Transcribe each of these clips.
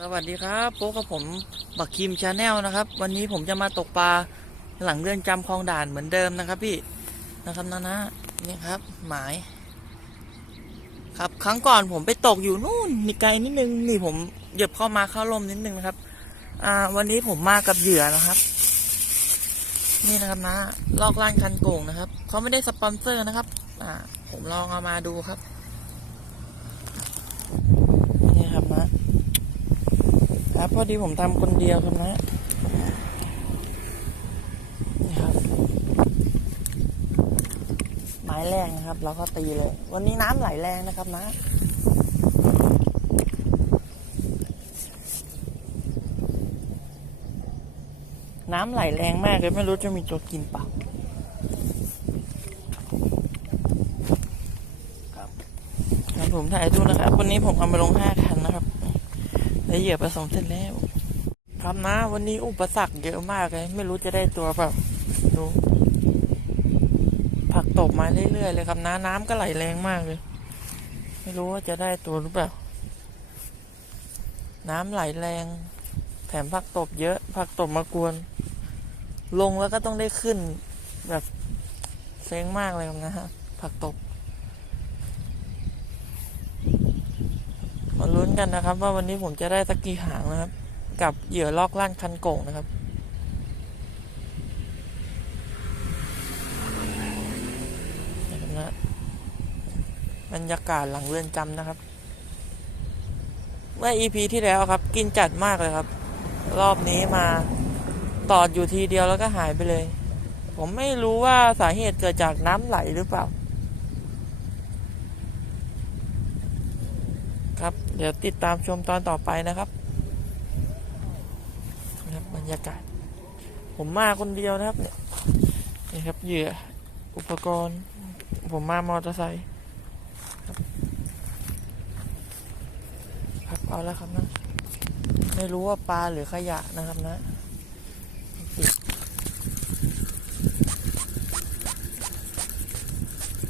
สวัสดีครับพบกับผมบักคิมชาแนลนะครับ วันนี้ผมจะมาตกปลาหลังเรือนจำคลองด่านเหมือนเดิมนะครับพี่นะครับนะนะนี่ครับ หมาย ครับครั้งก่อนผมไปตกอยู่นู่นนี่ไกลนิดนึงนี่ผมเหยียบเข้ามาเข้าร่มนิดนึงนะครับ อ่า วันนี้ผมมากับเหยื่อนะครับ นี่นะครับนะลอกล้านคันโก่งนะครับเขาไม่ได้สปอนเซอร์นะครับ อ่า ผมลองเอามาดูครับ นี่ครับนะ ครับ พอดีผมทำคนเดียวครับนะนี่ครับไม้แรงนะครับ แล้วก็ตีเลย วันนี้น้ำไหลแรงนะครับนะน้ำไหลแรงมากเลย ไม่รู้จะมีตัวกินเปล่าครับผมถ่ายดูนะครับ วันนี้ผมเอามาลงห้าคัน นะครับแล้วเหยื่อผสมเสร็จแล้วครับนะ วันนี้อุปสรรคเยอะมากเลย ไม่รู้จะได้ตัวเปล่าดูผักตบมาเรื่อยๆเลยครับน้าน้ำก็ไหลแรงมากเลย ไม่รู้ว่าจะได้ตัวหรือเปล่า น้ำไหลแรง แถมผักตบเยอะผักตบมากวน ลงแล้วก็ต้องได้ขึ้น แบบเซ็งมากเลยครับนะฮะผักตบ มาลุ้น กันนะครับ ว่าวันนี้ผมจะได้สักกี่หางนะครับ กับเหยื่อลอกล่านคันโก่งนะครับนะครับนะบรรยากาศหลังเรือนจำนะครับ เมื่อ EP ที่แล้วครับ กินจัดมากเลยครับ รอบนี้มาตอดอยู่ทีเดียวแล้วก็หายไปเลย ผมไม่รู้ว่าสาเหตุเกิดจากน้ำไหลหรือเปล่า ครับ เดี๋ยวติดตามชมตอนต่อไปนะครับนะครับบรรยากาศ ผมมาคนเดียวนะครับเนี่ยนี่ครับเหยื่ออุปกรณ์ ผมมามอเตอร์ไซค์ครับเอาแล้วครับนะไม่รู้ว่าปลาหรือขยะนะครับนะ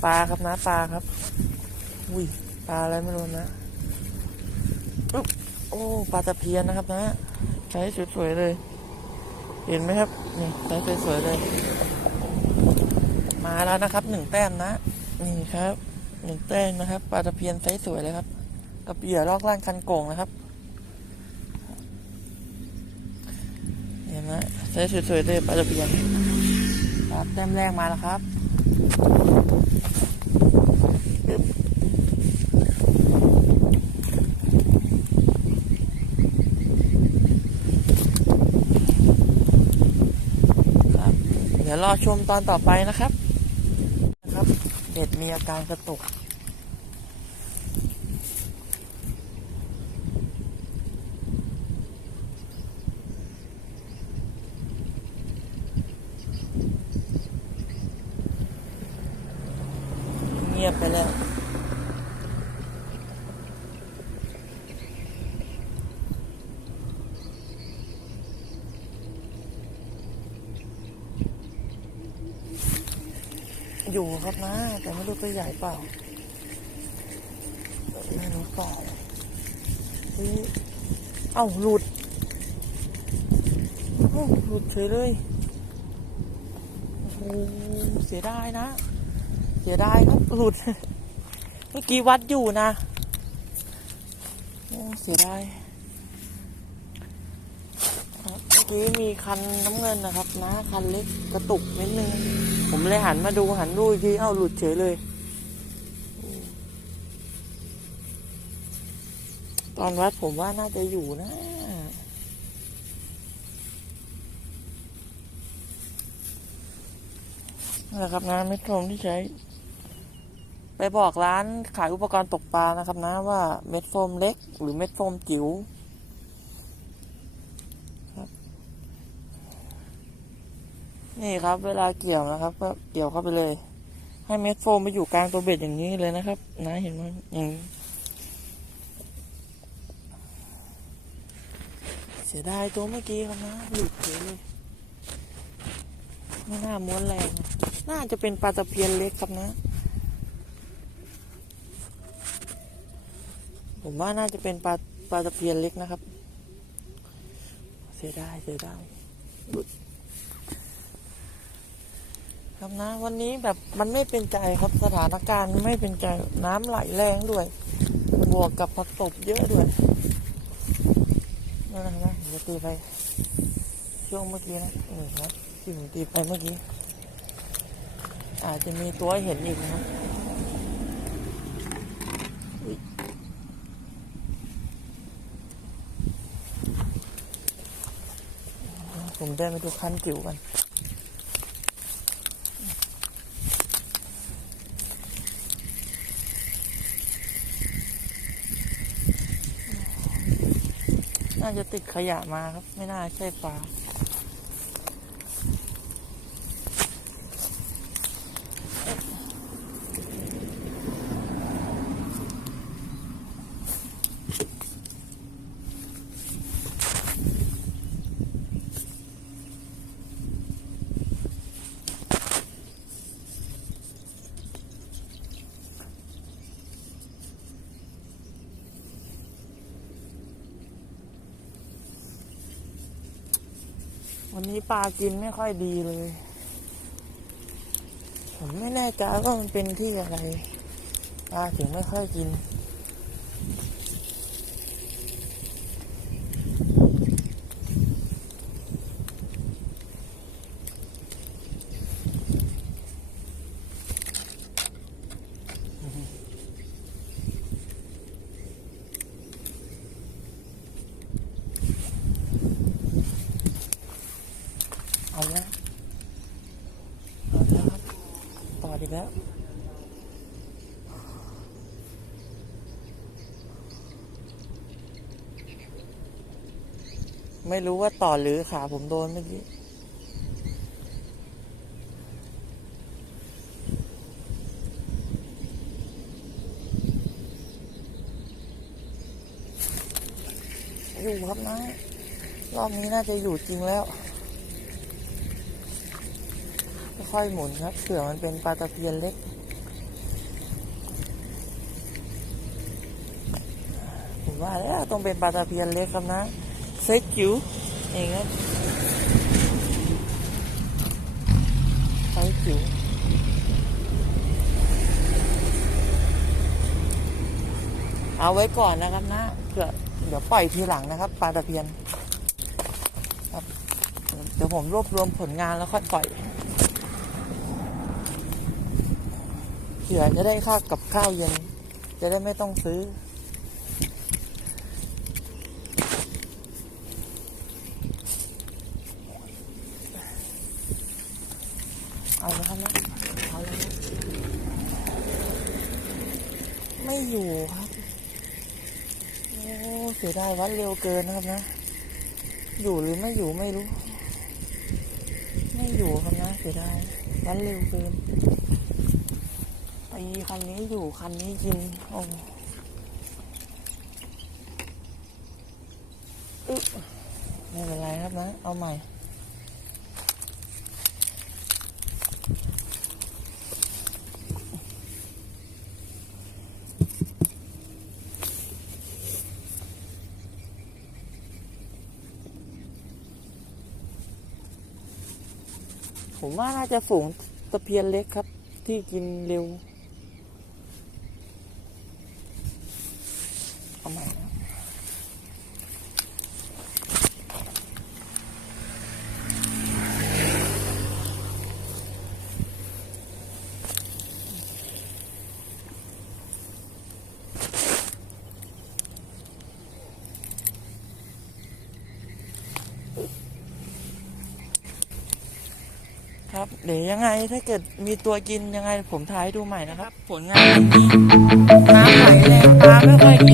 ปลาครับนะปลาครับ อุ้ยปลาอะไรไม่รู้นะ โอ้ปลาตะเพียนนะครับนะใช้สวยๆเลย เห็นไหมครับนี่ใช้สวยๆเลย มาแล้วนะครับหนึ่งแต้มนะนี่ครับหนึ่งแต้มนะครับปลาตะเพียนไซส์สวยเลยครับกับเหยื่อลอกล่างคันโก่งนะครับเห็นไหมไซส์สวยๆเลยปลาตะเพียนครับแต้มแรกมาแล้วครับเดี๋ยวรอชมตอนต่อไปนะครับนะครับเด็ดมีอาการกระตุกเงียบไปแล้ว อยู่ครับนะ แต่ไม่รู้ตัวใหญ่เปล่าไม่รู้เปล่าเฮ้ยเอ้าหลุดหลุดเฉยเลยโอ้โหเสียดายนะ เสียดายครับหลุด เมื่อกี้วัดอยู่นะโอ้เสียดายครับเมื่ อกี้มีคันน้ำเงินนะครับนะคันเล็กกระตุกนิดนึง ผมเลยหันมาดูหันดูอีกทีเอ้าหลุดเฉยเลย ตอนวัดผมว่าน่าจะอยู่นะนะครับนะเม็ดโฟมที่ใช้ ไปบอกร้านขายอุปกรณ์ตกปลานะครับนะว่าเม็ดโฟมเล็ก หรือเม็ดโฟมจิ๋วครับ นี่ครับ เวลาเกี่ยวนะครับ ก็เกี่ยวเข้าไปเลย ให้เม็ดโฟมไปอยู่กลางตัวเบ็ดอย่างนี้เลยนะครับ นะเห็นไหมอย่างเสียดายตัวเมื่อกี้ครับนะหลุดเฉยเลยไม่น่าม้วนแรงนะน่าจะเป็นปลาตะเพียนเล็กครับนะ ผมว่าน่าจะเป็นปลาปลาตะเพียนเล็กนะครับ เสียดายเสียดายหลุด ครับนะ วันนี้แบบมันไม่เป็นใจครับสถานการณ์ไม่เป็นใจน้ำไหลแรงด้วย บวกกับผักตบเยอะด้วยนั่นนะผมจะตีไป ช่วงเมื่อกี้นะนี่ครับที่ผมตีไปเมื่อกี้ อาจจะมีตัวเห็นอีกนะผมเดินไปดูคันจิ๋วกัน น่าจะติดขยะมาครับ ไม่น่าใช่ปลา วันนี้ปลากินไม่ค่อยดีเลย ผมไม่แน่ใจว่ามันเป็นที่อะไร ปลาถึงไม่ค่อยกิน เอาละเอาละครับ ต่อดีกแล้ว ไม่รู้ว่าต่อหรือขาผมโดนเมื่อกี้อยู่ครับนะ รอบนี้น่าจะอยู่จริงแล้ว ค่อยหมุนครับเผื่อมันเป็นปลาตะเพียนเล็กผมว่าแล้วต้องเป็นปลาตะเพียนเล็กครับนะ เซ็กจิ๋วเองครับไซส์จิ๋วเอาไว้ก่อนนะครับนะเผื่อเดี๋ยวปล่อยทีหลังนะครับปลาตะเพียนครับเดี๋ยวผมรวบรวมผลงานแล้วค่อยปล่อยเผื่อจะได้ค่ากับข้าวเย็น จะได้ไม่ต้องซื้อ เอาแล้วครับนะเอาแล้วนะไม่อยู่ครับ โอ้เสียดายวัดเร็วเกินนะครับนะ อยู่หรือไม่อยู่ไม่รู้ ไม่อยู่ครับนะเสียดายวัดเร็วเกินตีคันนี้อยู่คันนี้กินโอ้ไม่เป็นไรครับนะ เอาใหม่ ผมว่าน่าจะฝูงตะเพียนเล็กครับ ที่กินเร็ว ครับเดี๋ยวยังไงถ้าเกิดมีตัวกินยังไงผมถ่ายให้ดูใหม่นะครับ ผลงานน้ำไหลแรงปลาไม่ค่อยกิน